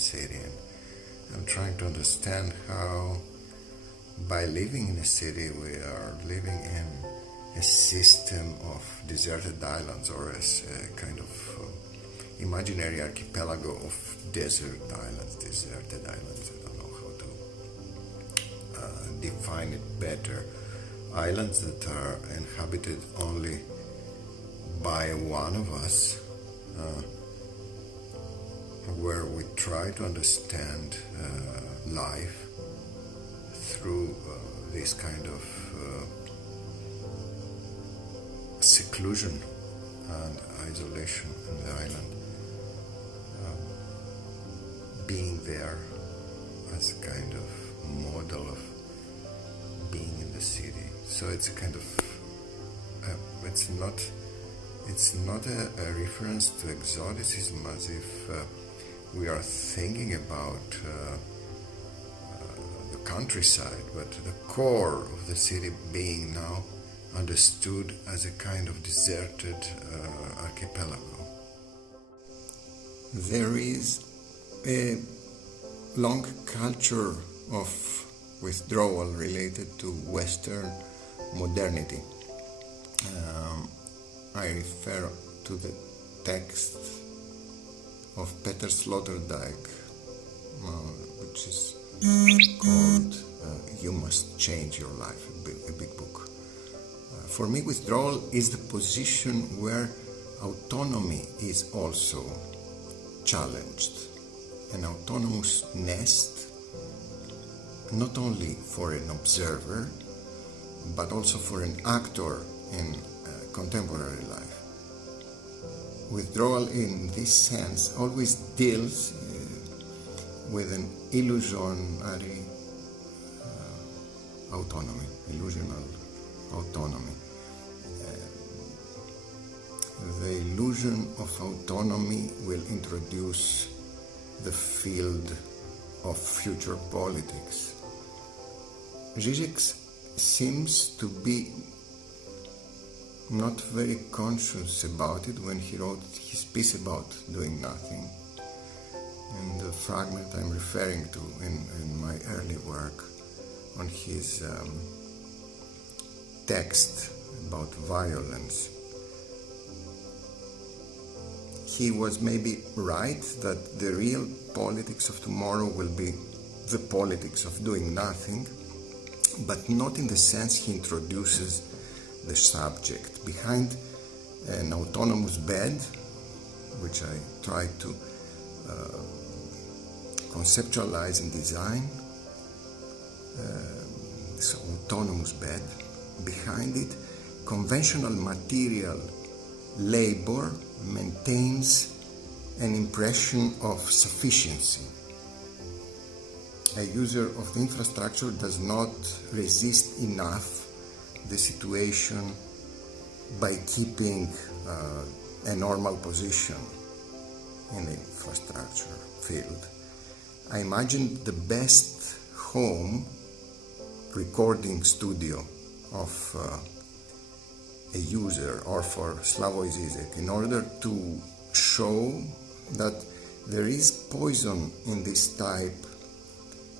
city. And I'm trying to understand how, by living in a city, we are living in a system of deserted islands, or as a kind of imaginary archipelago of deserted islands. I don't know how to define it better. Islands that are inhabited only by one of us, where we try to understand life through this kind of seclusion and isolation in the island, being there as a kind of model of being in the city. So it's a kind of it's not a reference to exoticism, as if we are thinking about the countryside, but the core of the city being now understood as a kind of deserted archipelago. There is a long culture of withdrawal related to Western modernity. I refer to the text of Peter Sloterdijk, which is called You Must Change Your Life, a big book. For me, withdrawal is the position where autonomy is also challenged, an autonomous nest, not only for an observer, but also for an actor in contemporary life. Withdrawal in this sense always deals with an illusionary autonomy, illusional autonomy. The illusion of autonomy will introduce the field of future politics. Zizek seems to be not very conscious about it when he wrote his piece about doing nothing. And the fragment I'm referring to in my early work on his text about violence. He was maybe right that the real politics of tomorrow will be the politics of doing nothing, but not in the sense he introduces the subject. Behind an autonomous bed, which I try to conceptualize in design, this autonomous bed, behind it, conventional material labor maintains an impression of sufficiency. A user of the infrastructure does not resist enough the situation by keeping a normal position in the infrastructure field. I imagine the best home recording studio of a user, or for Slavoj Zizek, in order to show that there is poison in this type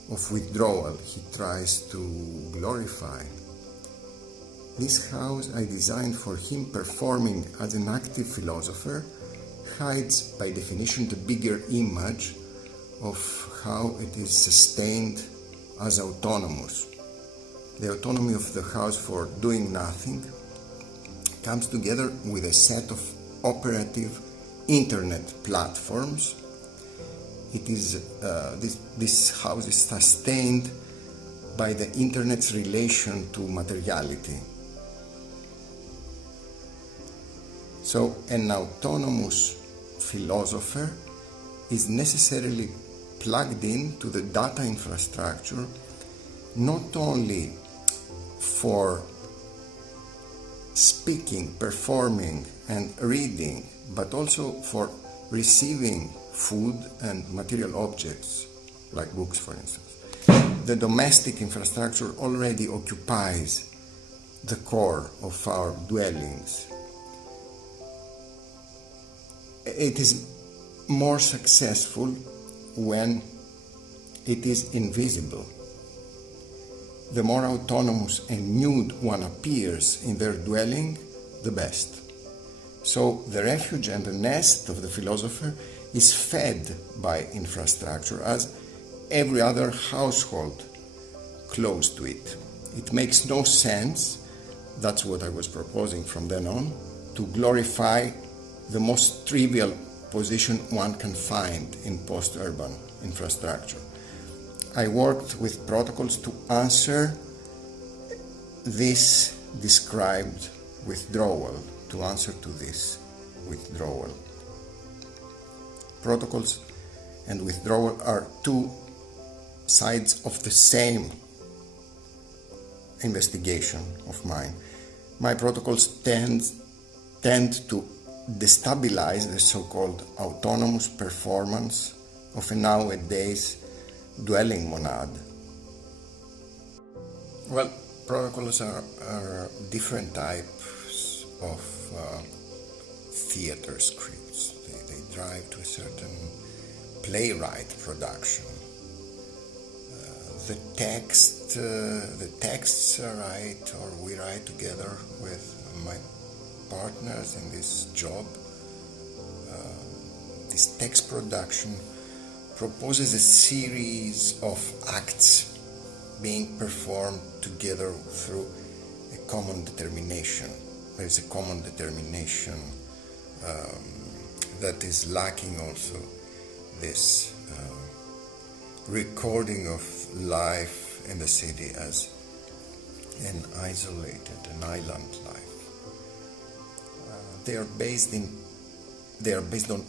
of withdrawal he tries to glorify. This house I designed for him, performing as an active philosopher, hides by definition the bigger image of how it is sustained as autonomous. The autonomy of the house for doing nothing comes together with a set of operative internet platforms. It is this house is sustained by the internet's relation to materiality. So an autonomous philosopher is necessarily plugged in to the data infrastructure, not only for speaking, performing, and reading, but also for receiving food and material objects, like books, for instance. The domestic infrastructure already occupies the core of our dwellings. It is more successful when it is invisible. The more autonomous and nude one appears in their dwelling, the best. So the refuge and the nest of the philosopher is fed by infrastructure as every other household close to it. It makes no sense, that's what I was proposing from then on, to glorify the most trivial position one can find in post-urban infrastructure. I worked with protocols to answer this described withdrawal, to answer to this withdrawal. Protocols and withdrawal are two sides of the same investigation of mine. My protocols tend to destabilize the so-called autonomous performance of a nowadays dwelling monad. Well, protocols are different types of theater scripts. They drive to a certain playwright production. The texts are write, or we write together with my partners in this job. This text production proposes a series of acts being performed together through a common determination. There is a common determination that is lacking also this recording of life in the city as an island life. They are based on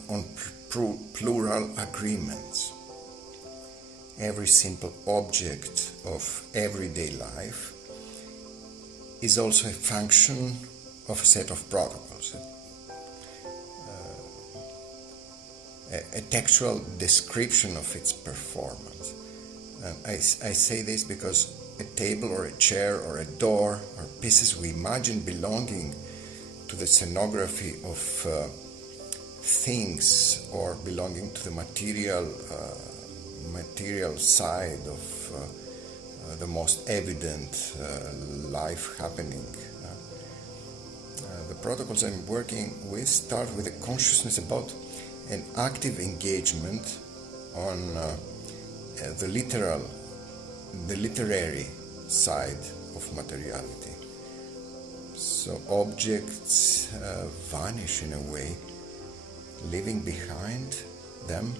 plural agreements. Every simple object of everyday life is also a function of a set of protocols. A textual description of its performance. And I say this because a table or a chair or a door are pieces we imagine belonging to the scenography of things, or belonging to the material side of the most evident life happening. The protocols I'm working with start with a consciousness about an active engagement on the literary side of materiality. So objects vanish in a way, leaving behind them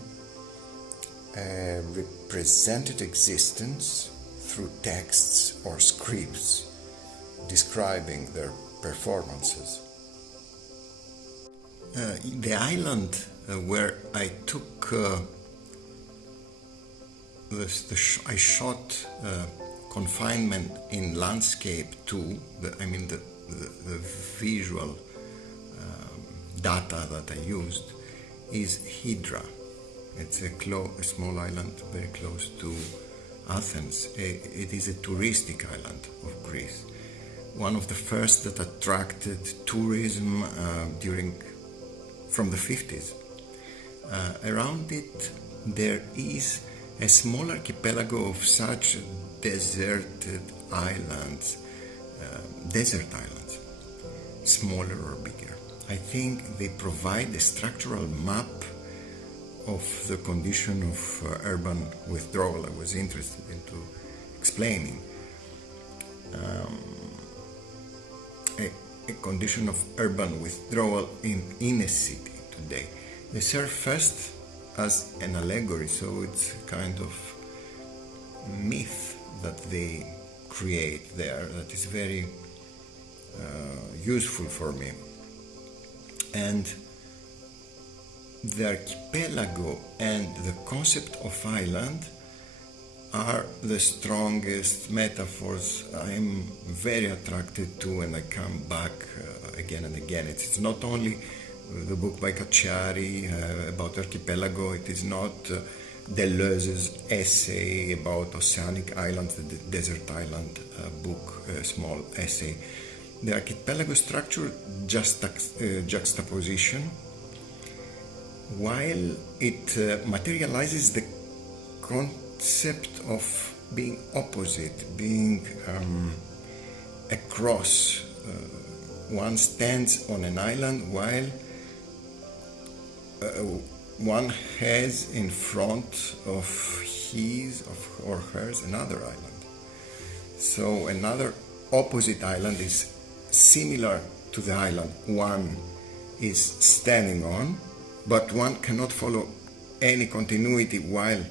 a represented existence through texts or scripts describing their performances. The island where I took I shot confinement in landscape too. The visual data that I used is Hydra. It's a small island very close to Athens. It is a touristic island of Greece. One of the first that attracted tourism from the 50s. Around it there is a small archipelago of such deserted islands, smaller or bigger. I think they provide a structural map of the condition of urban withdrawal I was interested into explaining. A condition of urban withdrawal in a city today. They serve first as an allegory, so it's a kind of myth that they create there that is very useful for me. And the archipelago and the concept of island are the strongest metaphors I am very attracted to, and I come back again and again. It's not only the book by Cacciari about archipelago, it is not Deleuze's essay about oceanic islands, the desert island book, a small essay. The archipelago structure juxtaposition while it materializes the concept of being opposite, being across. One stands on an island while one has in front of his or hers another island. So another opposite island is similar to the island one is standing on, but one cannot follow any continuity while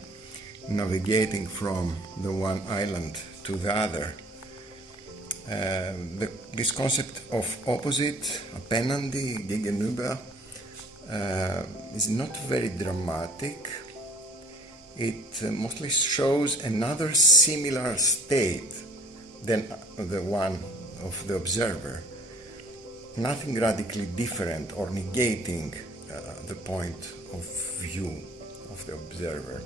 navigating from the one island to the other. This concept of opposite, appenandi, gegenüber, is not very dramatic. It mostly shows another similar state than the one of the observer. Nothing radically different or negating the point of view of the observer.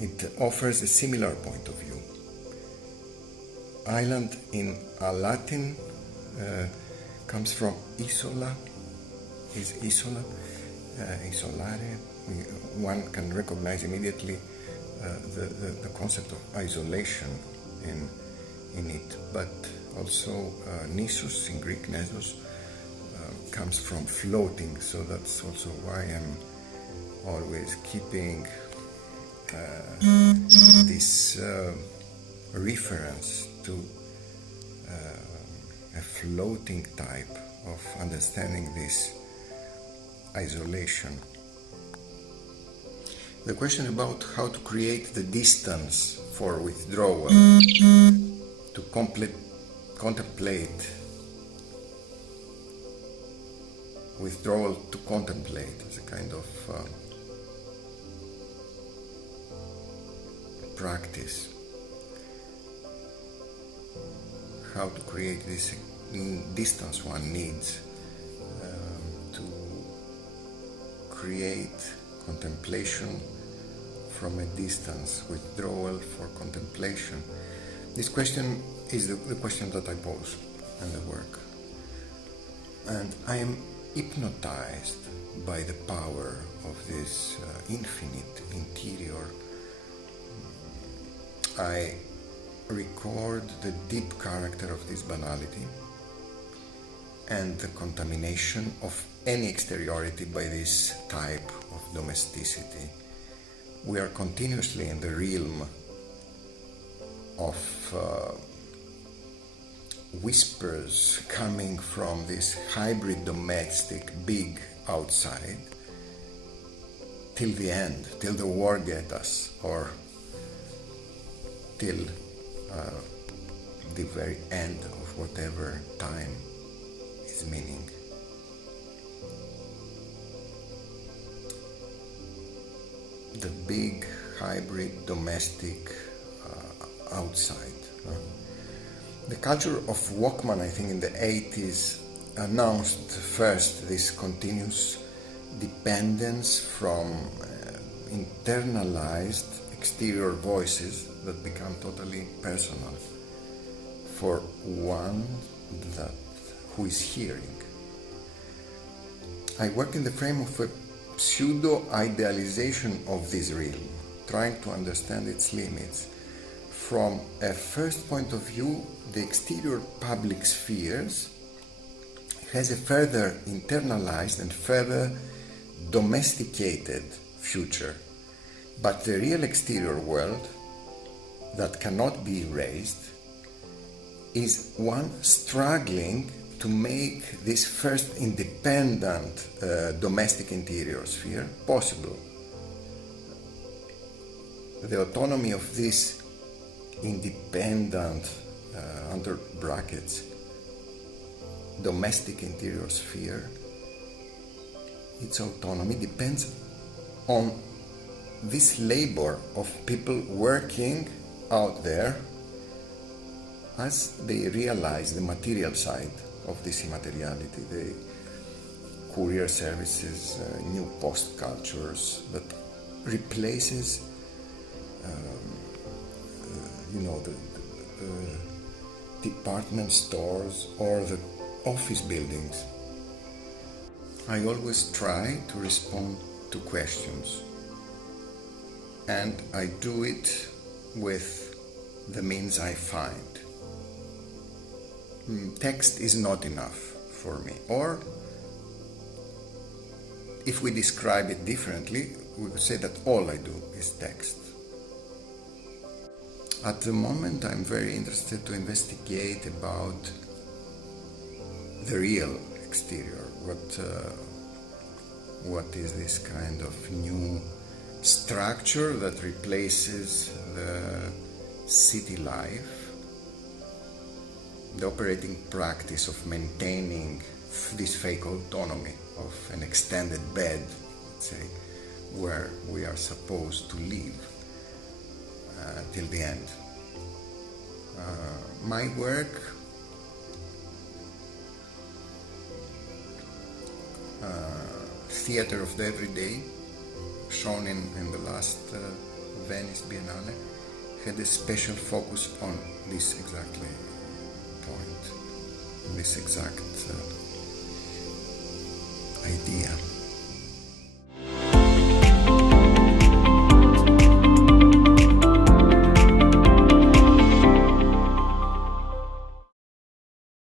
It offers a similar point of view. Island in Latin comes from isola, is isola, isolare. One can recognize immediately the concept of isolation in it, but also nisus, in Greek nesos, comes from floating, so that's also why I'm always keeping this reference to a floating type of understanding this isolation. The question about how to create the distance for withdrawal, to contemplate, withdrawal to contemplate as a kind of practice. How to create this distance one needs to create contemplation from a distance, withdrawal for contemplation. This question is the question that I pose in the work. And I am hypnotized by the power of this infinite interior. I record the deep character of this banality and the contamination of any exteriority by this type of domesticity. We are continuously in the realm of whispers coming from this hybrid domestic big outside till the end, till the war gets us, or till the very end of whatever time is meaning. The big hybrid domestic outside. The culture of Walkman, I think in the 80s, announced first this continuous dependence from internalized exterior voices that become totally personal for one who is hearing. I work in the frame of a pseudo-idealization of this realm, trying to understand its limits. From a first point of view, the exterior public spheres has a further internalized and further domesticated future. But the real exterior world that cannot be erased is one struggling to make this first independent domestic interior sphere possible. The autonomy of this independent, under brackets, domestic interior sphere, its autonomy depends on this labor of people working out there as they realize the material side of this immateriality, the courier services, new post cultures that replaces the department stores or the office buildings. I always try to respond to questions, and I do it with the means I find. Text is not enough for me, or if we describe it differently, we could say that all I do is text. At the moment, I'm very interested to investigate about the real exterior. What is this kind of new structure that replaces the city life, the operating practice of maintaining this fake autonomy of an extended bed, let's say, where we are supposed to live till the end. My work theater of the everyday, shown in the last Venice Biennale, had a special focus on this exactly point, this exact idea.